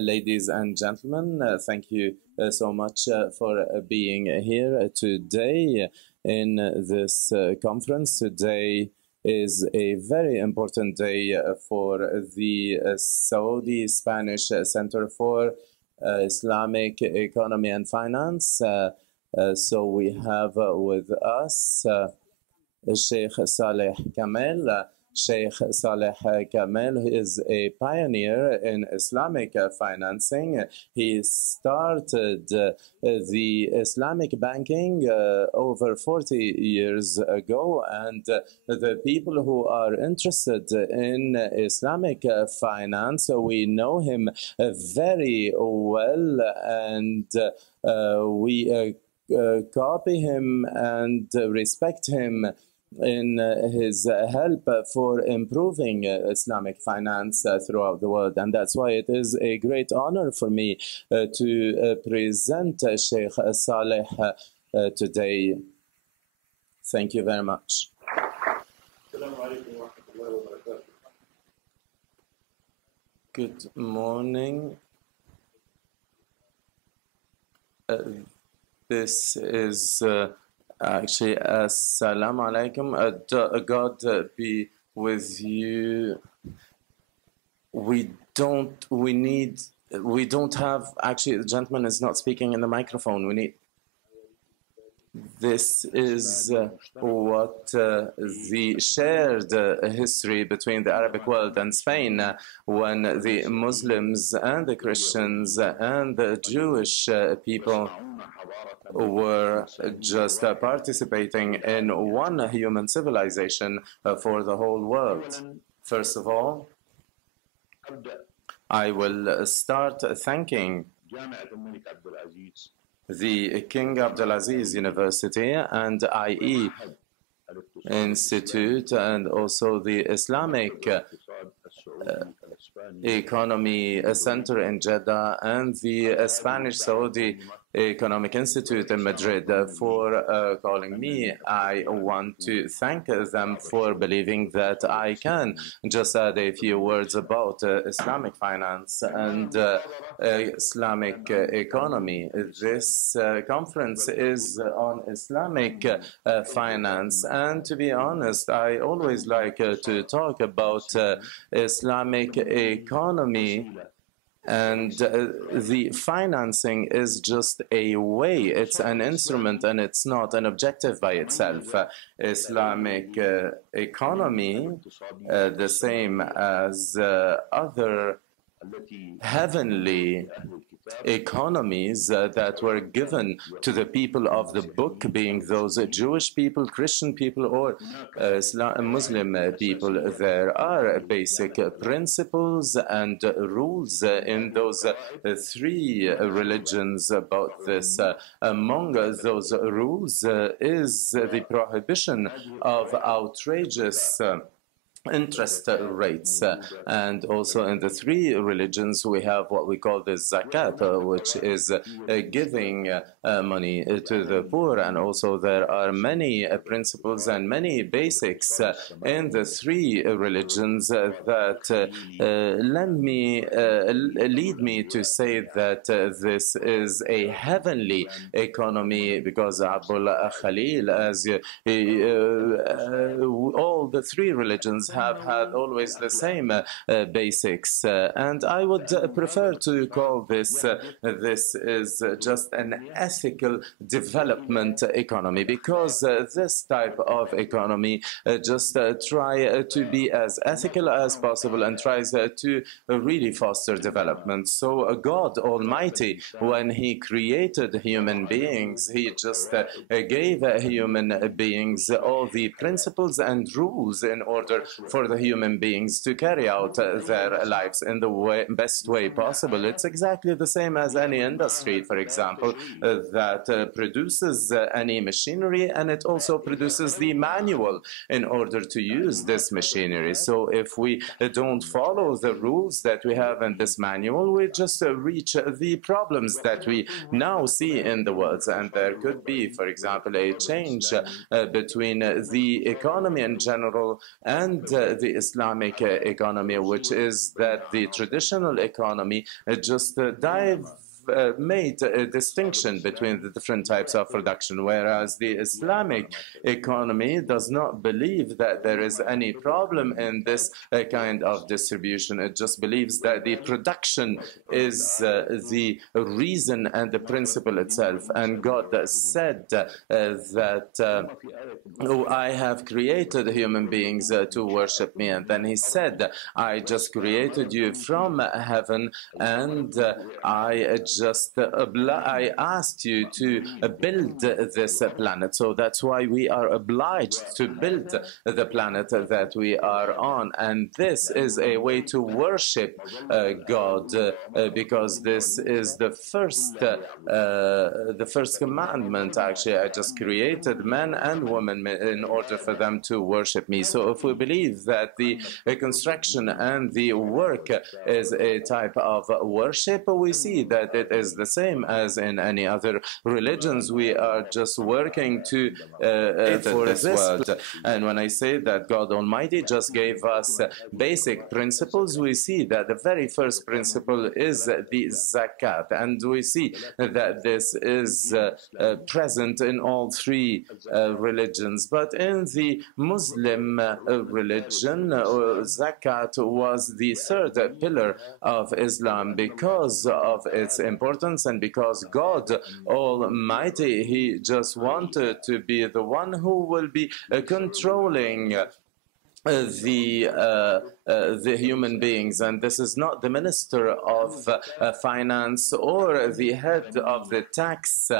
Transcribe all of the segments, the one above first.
Ladies and gentlemen, thank you so much for being here today in this conference. Today is a very important day for the Saudi Spanish Center for Islamic Economy and Finance. So we have with us Shaikh Saleh Kamel. Shaikh Saleh Kamel is a pioneer in Islamic financing. He started the Islamic banking over 40 years ago, and the people who are interested in Islamic finance, we know him very well, and we copy him and respect him in his help for improving Islamic finance throughout the world. And that's why it is a great honor for me to present Shaikh Saleh today. Thank you very much. Good morning. This is actually, assalamu alaikum. God be with you. We don't have, actually, the gentleman is not speaking in the microphone. This is what the shared history between the Arabic world and Spain, when the Muslims and the Christians and the Jewish people were just participating in one human civilization for the whole world. First of all, I will start thanking the King Abdulaziz University and IE Institute, and also the Islamic Economy Center in Jeddah and the Spanish Saudi Economic Institute in Madrid for calling me. I want to thank them for believing that I can just add a few words about Islamic finance and Islamic economy. This conference is on Islamic finance, and to be honest, I always like to talk about Islamic economy, and the financing is just a way, it's an instrument, and it's not an objective by itself. Islamic economy, the same as other heavenly economies that were given to the people of the book, being those Jewish people, Christian people, or Muslim people. There are basic principles and rules in those three religions about this. Among those rules is the prohibition of outrageous interest rates, and also in the three religions we have what we call the zakat, which is giving money to the poor, and also there are many principles and many basics in the three religions that lead me to say that this is a heavenly economy, because Abul Khalil, as all the three religions have had always the same basics, and I would prefer to call this is just an ethical development economy, because this type of economy just try to be as ethical as possible and tries to really foster development. So God Almighty, when He created human beings, He just gave human beings all the principles and rules in order for the human beings to carry out their lives in the best way possible. It's exactly the same as any industry, for example, that produces any machinery, and it also produces the manual in order to use this machinery. So if we don't follow the rules that we have in this manual, we just reach the problems that we now see in the world. And there could be, for example, a change between the economy in general and the Islamic economy, which is that the traditional economy just made a distinction between the different types of production, whereas the Islamic economy does not believe that there is any problem in this kind of distribution. It just believes that the production is the reason and the principle itself. And God said that oh, I have created human beings to worship me. And then he said, I just created you from heaven, and I asked you to build this planet. So that's why we are obliged to build the planet that we are on. And this is a way to worship God, because this is the first commandment. Actually, I just created men and women in order for them to worship me. So if we believe that the construction and the work is a type of worship, we see that it is the same as in any other religions. We are just working to for this world. And when I say that God Almighty just gave us basic principles, we see that the very first principle is the zakat, and we see that this is present in all three religions. But in the Muslim religion, zakat was the third pillar of Islam because of its importance and because God Almighty, He just wanted to be the one who will be controlling the human beings. And this is not the Minister of Finance or the head of the tax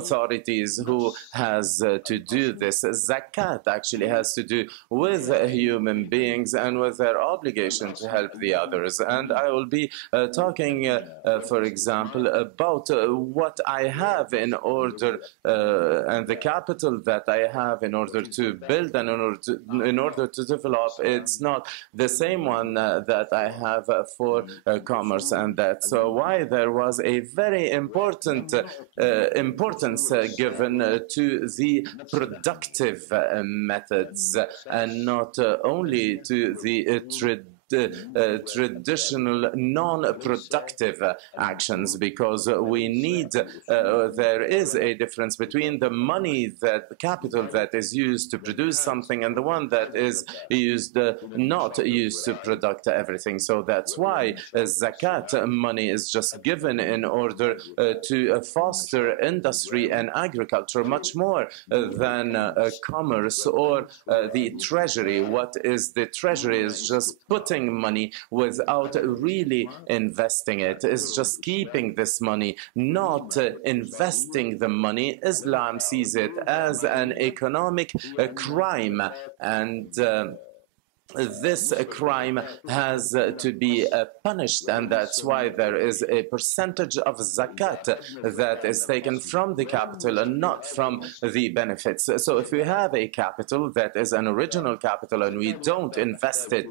authorities who has to do this. Zakat actually has to do with human beings and with their obligation to help the others. And I will be talking, for example, about what I have in order and the capital that I have in order to build and in order to develop. It's not the same one that I have for commerce, and that's why there was a very important importance given to the productive methods and not only to the traditional non-productive actions, because we need there is a difference between the money, that the capital that is used to produce something, and the one that is used not used to produce everything. So that's why zakat money is just given in order to foster industry and agriculture much more than commerce or the treasury. What is the treasury is just putting money without really investing it. It's just keeping this money, not investing the money. Islam sees it as an economic crime, and this crime has to be punished, and that's why there is a percentage of zakat that is taken from the capital and not from the benefits. So if we have a capital that is an original capital and we don't invest it,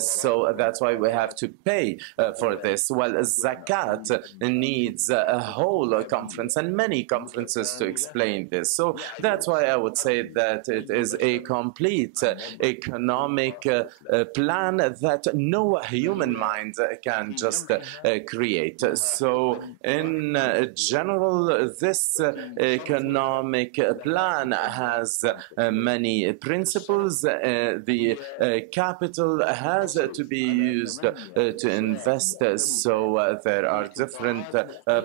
so that's why we have to pay for this. Well, zakat needs a whole conference and many conferences to explain this. So that's why I would say that it is a complete economic plan that no human mind can just create. So in general, this economic plan has many principles. The capital has to be used to invest. So there are different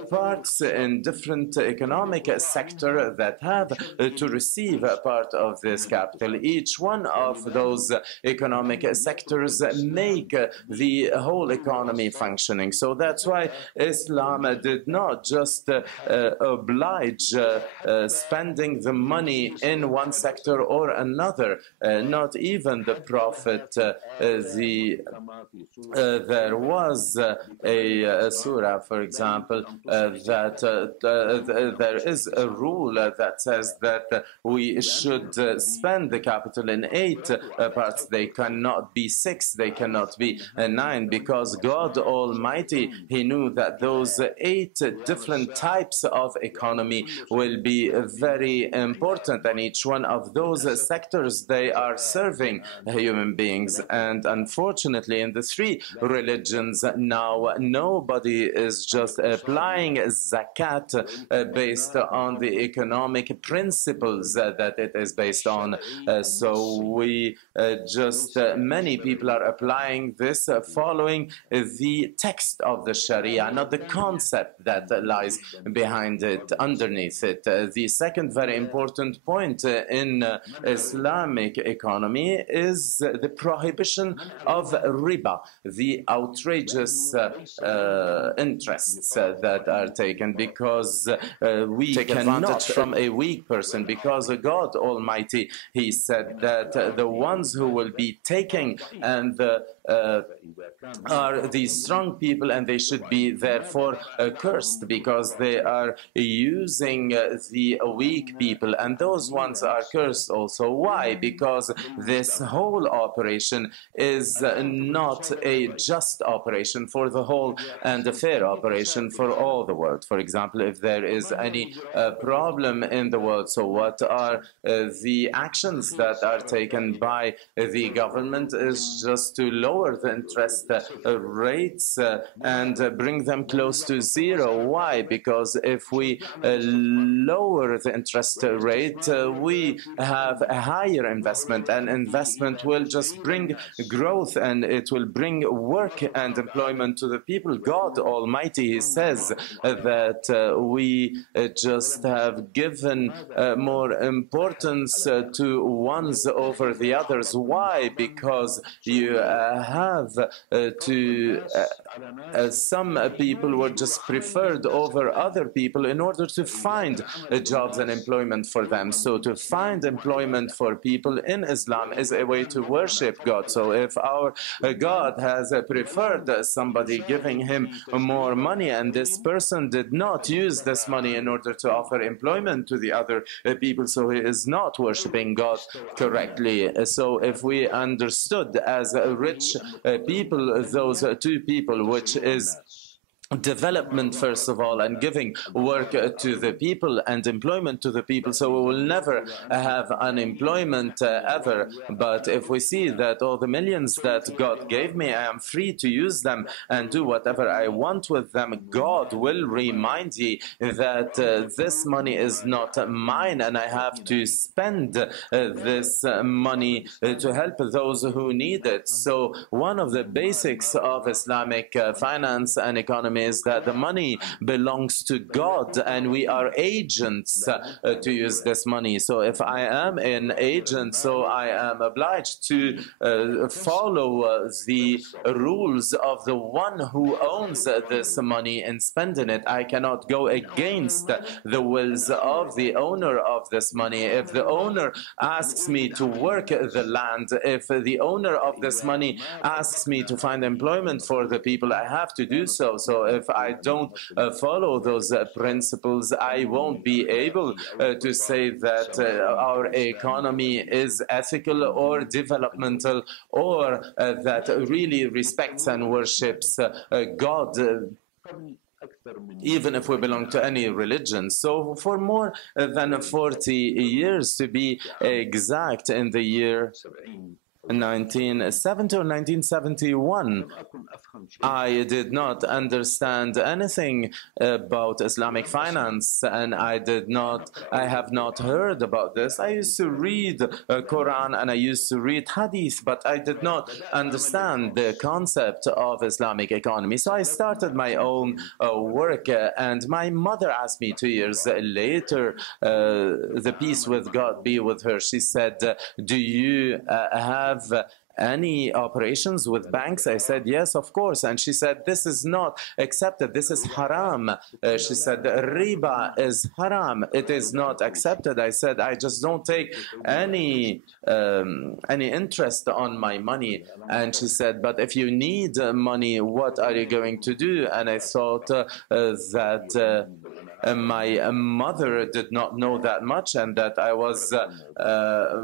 parts in different economic sector that have to receive a part of this capital. Each one of those economic sectors make the whole economy functioning. So that's why Islam did not just oblige spending the money in one sector or another. Not even the Prophet. There was a surah, for example, that there is a rule that says that we should spend the capital in 8 parts. They can cannot be 6, they cannot be 9, because God Almighty, He knew that those 8 different types of economy will be very important, and each one of those sectors, they are serving human beings. And unfortunately, in the 3 religions now, nobody is just applying zakat based on the economic principles that it is based on. So we many people are applying this following the text of the Sharia, not the concept that lies behind it, underneath it. The second very important point in Islamic economy is the prohibition of riba, the outrageous interests that are taken, because we take advantage from a weak person, because God Almighty, He said that the ones who will be taking and are these strong people, and they should be therefore cursed, because they are using the weak people, and those ones are cursed also. Why? Because this whole operation is not a just operation for the whole and a fair operation for all the world. For example, if there is any problem in the world, so what are the actions that are taken by the government is just to lower the interest rates and bring them close to 0. Why? Because if we lower the interest rate, we have a higher investment, and investment will just bring growth, and it will bring work and employment to the people. God Almighty, He says that we just have given more importance to ones over the others. Why? Because you have some people were just preferred over other people in order to find jobs and employment for them. So to find employment for people in Islam is a way to worship God. So if our God has preferred somebody, giving him more money, and this person did not use this money in order to offer employment to the other people, so he is not worshiping God correctly. So if we understood as rich people those 2 people, which is development first of all, and giving work to the people and employment to the people, so we will never have unemployment ever. But if we see that all the millions that God gave me, I am free to use them and do whatever I want with them, God will remind ye that this money is not mine, and I have to spend this money to help those who need it. So one of the basics of Islamic finance and economy is that the money belongs to God, and we are agents to use this money. So if I am an agent, so I am obliged to follow the rules of the one who owns this money and spending it. I cannot go against the wills of the owner of this money. If the owner asks me to work the land, if the owner of this money asks me to find employment for the people, I have to do so. So if I don't follow those principles, I won't be able to say that our economy is ethical or developmental, or that really respects and worships God, even if we belong to any religion. So for more than 40 years, to be exact, in the year 1970 or 1971, I did not understand anything about Islamic finance, and I have not heard about this. I used to read Quran and I used to read Hadith, but I did not understand the concept of Islamic economy. So I started my own work, and my mother asked me 2 years later, the peace with God be with her, she said, do you have any operations with banks? I said, yes, of course. And she said, this is not accepted. This is haram. She said, riba is haram. It is not accepted. I said, I just don't take any interest on my money. And she said, but if you need money, what are you going to do? And I thought that my mother did not know that much, and that I was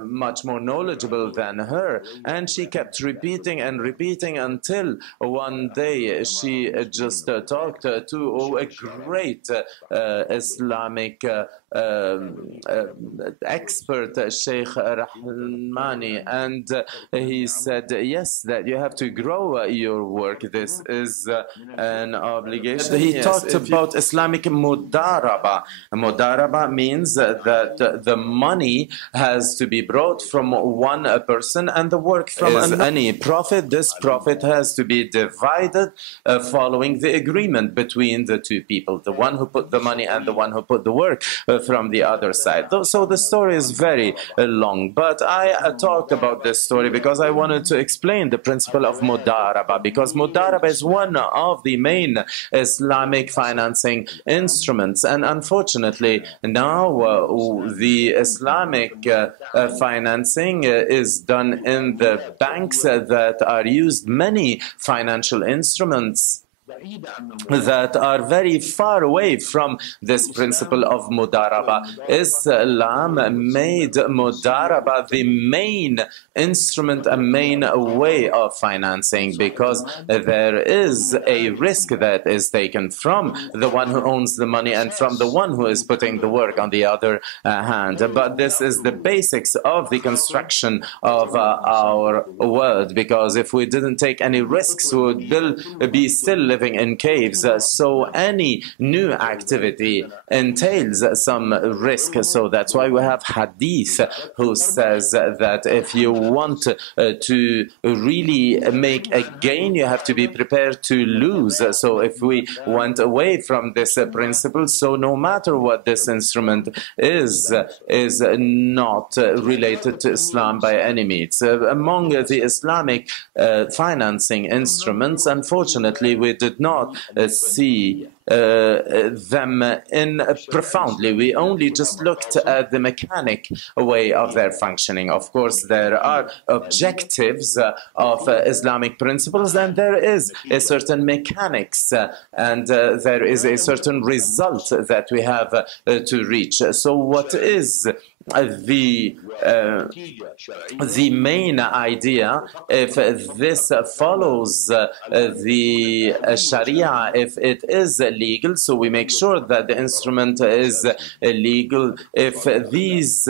much more knowledgeable than her. And she she kept repeating and repeating until one day she just talked to a great Islamic expert, Shaikh Rahmani, and he said, yes, that you have to grow your work. This is an obligation. He talked about Islamic Mudaraba. Mudaraba means that the money has to be brought from one person and the work from any profit. This profit has to be divided following the agreement between the two people, the one who put the money and the one who put the work from the other side. So the story is very long, but I talked about this story because I wanted to explain the principle of Mudaraba, because Mudaraba is one of the main Islamic financing instruments, and unfortunately now the Islamic financing is done in the banks that are used many financial instruments that are very far away from this principle of Mudaraba. Islam made Mudaraba the main instrument, a main way of financing, because there is a risk that is taken from the one who owns the money and from the one who is putting the work on the other hand. But this is the basics of the construction of our world, because if we didn't take any risks, we would be still living in caves. So any new activity entails some risk. So that's why we have hadith who says that if you want to really make a gain, you have to be prepared to lose. So if we went away from this principle, so no matter what this instrument is not related to Islam by any means. Among the Islamic financing instruments, unfortunately, we did not see them in profoundly. We only just looked at the mechanic way of their functioning. Of course, there are objectives of Islamic principles, and there is a certain mechanics, and there is a certain result that we have to reach. So what is the main idea? If this follows the Sharia, if it is legal, so we make sure that the instrument is legal. If these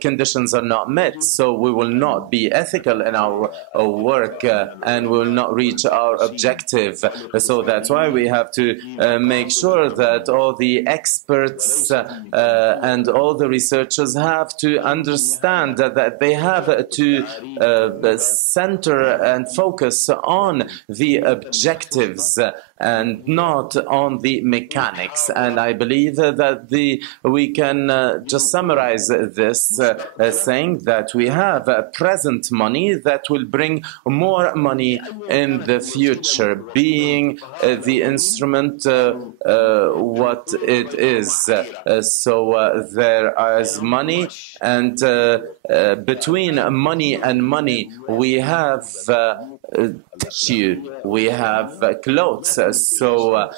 conditions are not met, so we will not be ethical in our work and we will not reach our objective. So that's why we have to make sure that all the experts and all the researchers have to understand that they have to center and focus on the objectives and not on the mechanics. And I believe that we can just summarize this saying that we have present money that will bring more money in the future, being the instrument what it is. So there is money, and between money and money we have tissue, we have clothes. So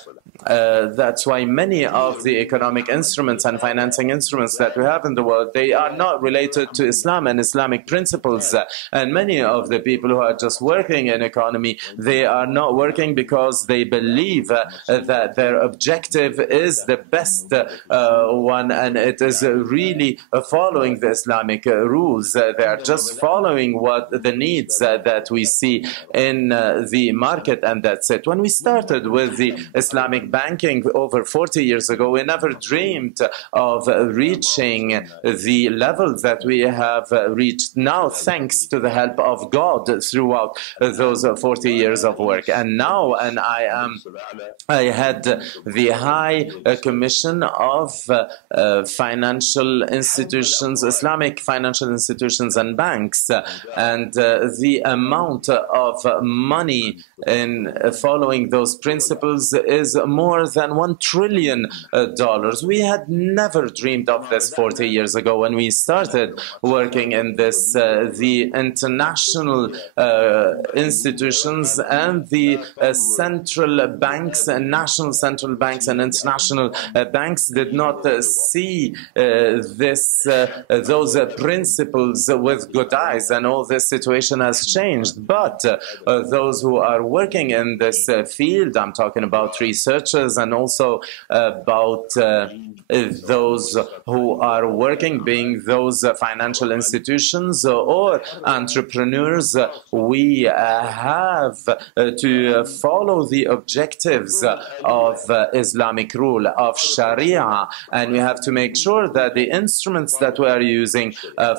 that's why many of the economic instruments and financing instruments that we have in the world, they are not related to Islam and Islamic principles. And many of the people who are just working in economy, they are not working because they believe that their objective is the best one, and it is really following the Islamic rules. They are just following what the needs that we see in the market, and that's it. When we started with the Islamic banking over 40 years ago, we never dreamed of reaching the level that we have reached now, thanks to the help of God throughout those 40 years of work. And now, and I had the High Commission of financial institutions, Islamic financial institutions and banks, and the amount of money in following those principles is more more than $1 trillion. We had never dreamed of this 40 years ago when we started working in this. The international institutions and the central banks and national central banks and international banks did not see those principles with good eyes, and all this situation has changed. But those who are working in this field, I'm talking about researchers and also about those who are working, being those financial institutions or entrepreneurs, we have to follow the objectives of Islamic rule, of Sharia, and we have to make sure that the instruments that we are using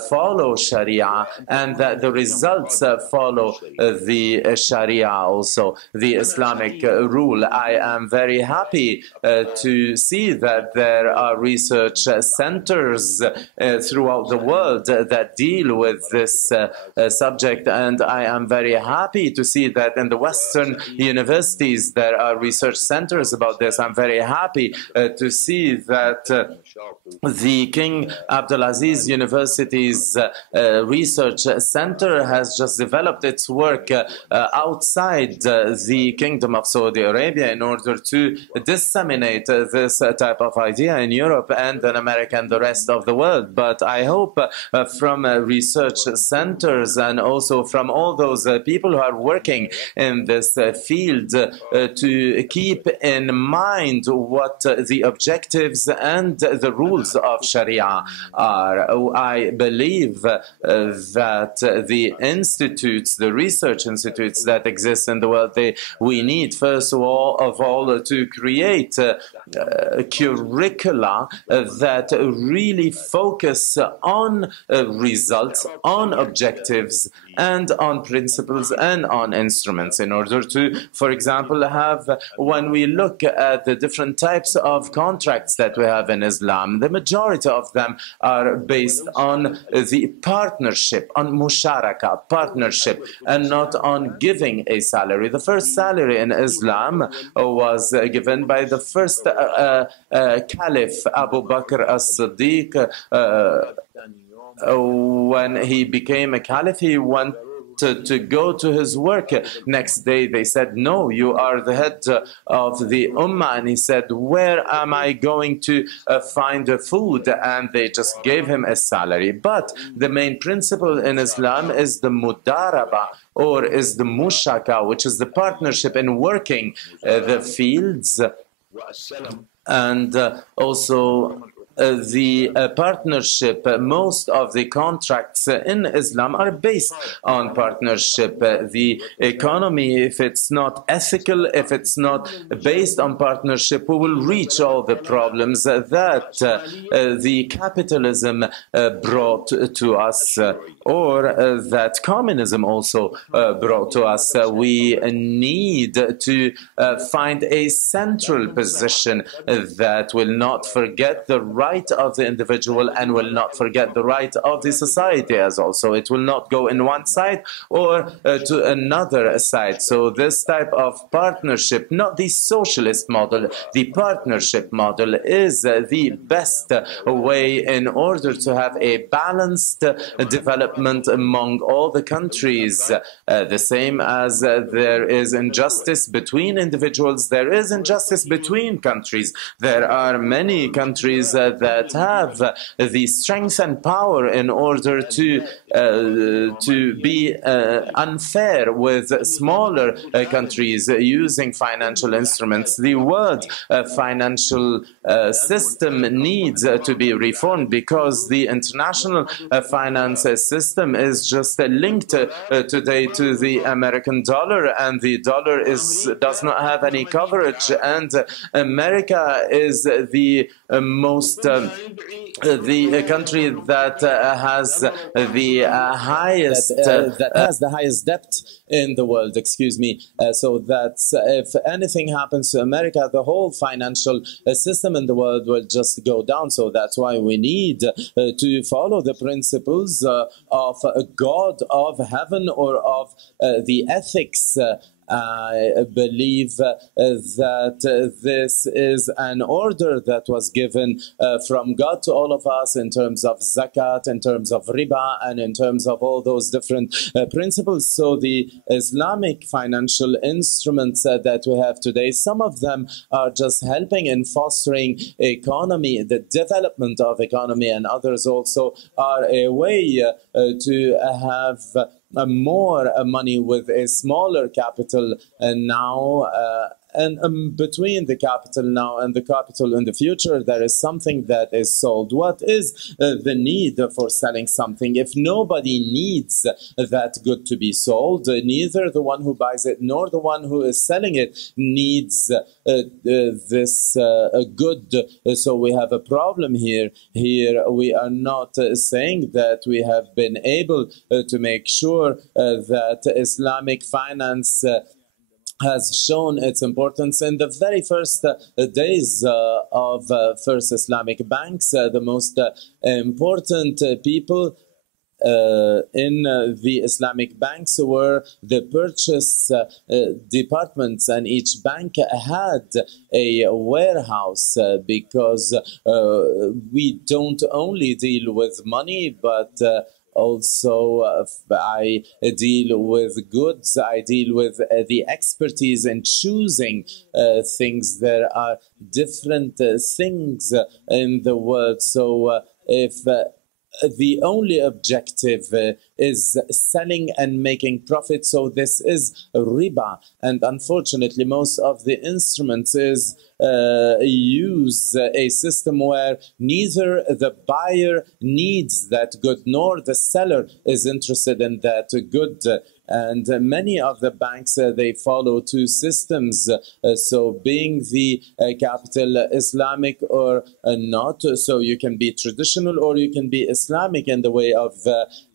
follow Sharia and that the results follow the Sharia, also the Islamic rule. I am very happy to see that there are research centers throughout the world that deal with this subject, and I am very happy to see that in the Western universities there are research centers about this. I'm very happy to see that the King Abdulaziz University's research center has just developed its work outside the Kingdom of Saudi Arabia in order to disseminate this type of idea in Europe and in America and the rest of the world. But I hope from research centers and also from all those people who are working in this field to keep in mind what the objectives and the rules of Sharia are. I believe that the institutes, the research institutes that exist in the world, we need first of all to create curricula that really focus on results, on objectives, and on principles and on instruments in order to, for example, have, when we look at the different types of contracts that we have in Islam, the majority of them are based on the partnership, on musharaka, partnership, and not on giving a salary. The first salary in Islam was given by the first Caliph, Abu Bakr as-Siddiq. When he became a caliph, he wanted to go to his work. Next day they said, no, you are the head of the ummah. And he said, where am I going to find food? And they just gave him a salary. But the main principle in Islam is the Mudaraba, or is the Mushaka, which is the partnership in working the fields, and also the partnership. Most of the contracts in Islam are based on partnership. The economy, if it's not ethical, if it's not based on partnership, we will reach all the problems that the capitalism brought to us, or that communism also brought to us. We need to find a central position that will not forget the right of the individual and will not forget the right of the society as also. It will not go in one side or to another side. So this type of partnership, not the socialist model, the partnership model is the best way in order to have a balanced development among all the countries. The same as there is injustice between individuals, there is injustice between countries. There are many countries that have the strength and power in order to be unfair with smaller countries using financial instruments. The world financial system needs to be reformed because the international finance system is just linked today to the American dollar, and the dollar does not have any coverage, and America is the most the country that has the highest debt in the world, excuse me. So that if anything happens to America, the whole financial system in the world will just go down. So that's why we need to follow the principles of God of heaven, or of the ethics I believe that this is an order that was given from God to all of us in terms of zakat, in terms of riba, and in terms of all those different principles. So the Islamic financial instruments that we have today, some of them are just helping in fostering economy, the development of economy, and others also are a way to have more money with a smaller capital now. And between the capital now and the capital in the future, there is something that is sold. What is the need for selling something? If nobody needs that good to be sold, neither the one who buys it nor the one who is selling it needs this good. So we have a problem here. Here we are not saying that we have been able to make sure that Islamic finance has shown its importance in the very first days of first Islamic banks. The most important people in the Islamic banks were the purchase departments, and each bank had a warehouse because we don't only deal with money, but also, I deal with goods. I deal with the expertise in choosing things. There are different things in the world. So if the only objective is selling and making profit, so this is riba. And unfortunately, most of the instruments use a system where neither the buyer needs that good nor the seller is interested in that good. And many of the banks, they follow two systems. So being the capital Islamic or not, so you can be traditional or you can be Islamic in the way of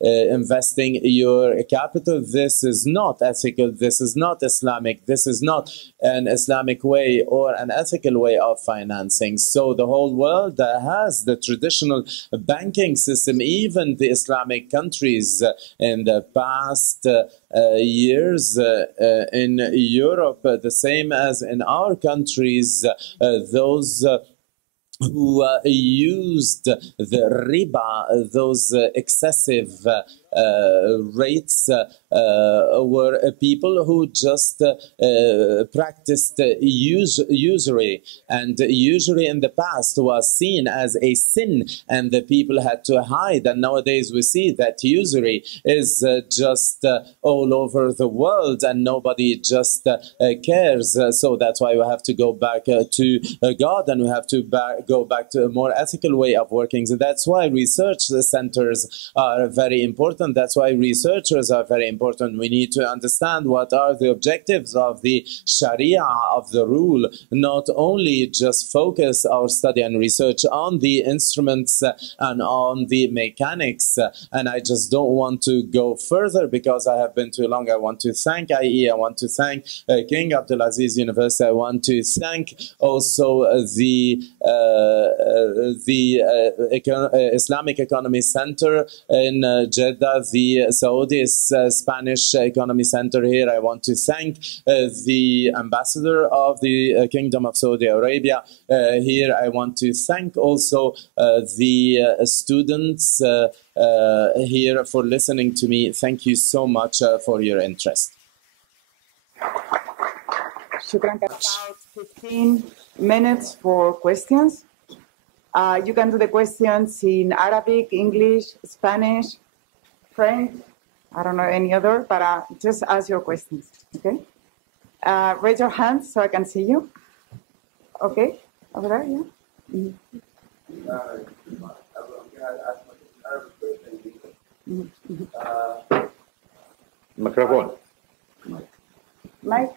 investing your capital. This is not ethical. This is not Islamic. This is not an Islamic way or an ethical way of financing. So the whole world has the traditional banking system. Even the Islamic countries in the past years in Europe, the same as in our countries, those who used the riba, those excessive rates, were people who just practiced usury, and usury in the past was seen as a sin and the people had to hide. And nowadays we see that usury is just all over the world and nobody just cares. So that's why we have to go back to God, and we have to go back to a more ethical way of working. So that's why research centers are very important. That's why researchers are very important. We need to understand what are the objectives of the Sharia, of the rule, not only just focus our study and research on the instruments and on the mechanics. And I just don't want to go further because I have been too long. I want to thank IE. I want to thank King Abdulaziz University. I want to thank also the Islamic Economy Center in Jeddah, the Saudi Spanish Economy Center here. I want to thank the ambassador of the Kingdom of Saudi Arabia here. I want to thank also the students here for listening to me. Thank you so much for your interest. Shukran. About 15 minutes for questions. You can do the questions in Arabic, English, Spanish, French, I don't know any other, but just ask your questions, okay? Raise your hand so I can see you. Okay, over there, yeah. Mm-hmm. Microphone. Mike.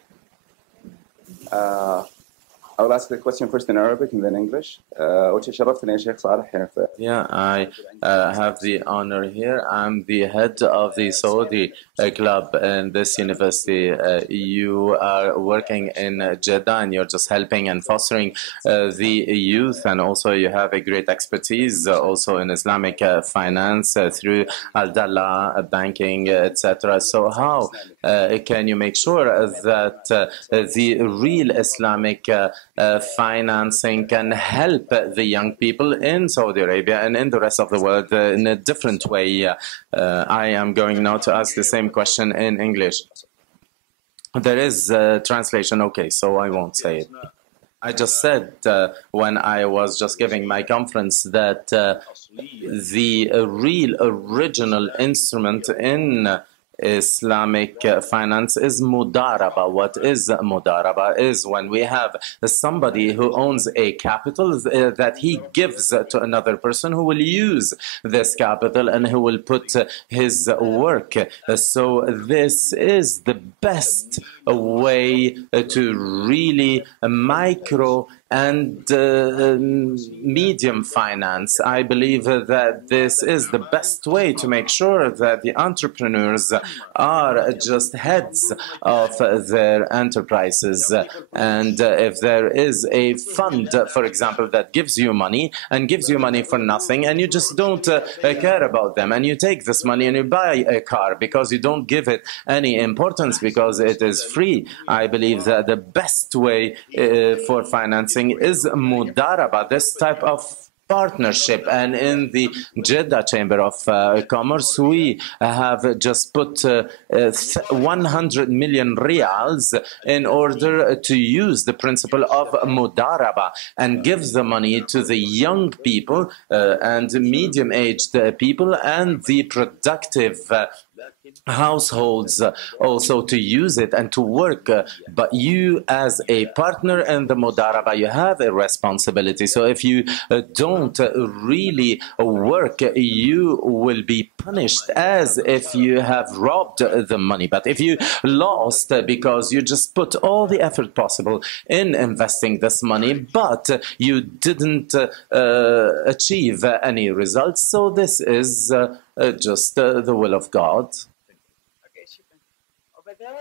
I will ask the question first in Arabic and then English. وتشرفت يا شيخ صالح هنا في Yeah, I have the honor here. I'm the head of the Saudi club in this university. You are working in Jeddah and you're just helping and fostering the youth, and also you have a great expertise also in Islamic finance through Dallah, banking, etc. So how can you make sure that the real Islamic financing can help the young people in Saudi Arabia and in the rest of the world in a different way? I am going now to ask the same question in English. There is translation, okay, so I won't say it. I just said when I was just giving my conference that the real original instrument in Islamic finance is Mudaraba. What is Mudaraba? Is when we have somebody who owns a capital that he gives to another person who will use this capital and who will put his work. So this is the best way to really micro and medium finance. I believe that this is the best way to make sure that the entrepreneurs are just heads of their enterprises. And if there is a fund, for example, that gives you money and gives you money for nothing, and you just don't care about them, and you take this money and you buy a car because you don't give it any importance because it is free, I believe that the best way for financing is Mudaraba, this type of partnership. And in the Jeddah Chamber of Commerce, we have just put 100 million riyals in order to use the principle of Mudaraba and give the money to the young people and medium-aged people and the productive households also to use it and to work. But you as a partner in the Mudaraba, you have a responsibility. So if you don't really work, you will be punished as if you have robbed the money. But if you lost because you just put all the effort possible in investing this money, but you didn't achieve any results, so this is just the will of God.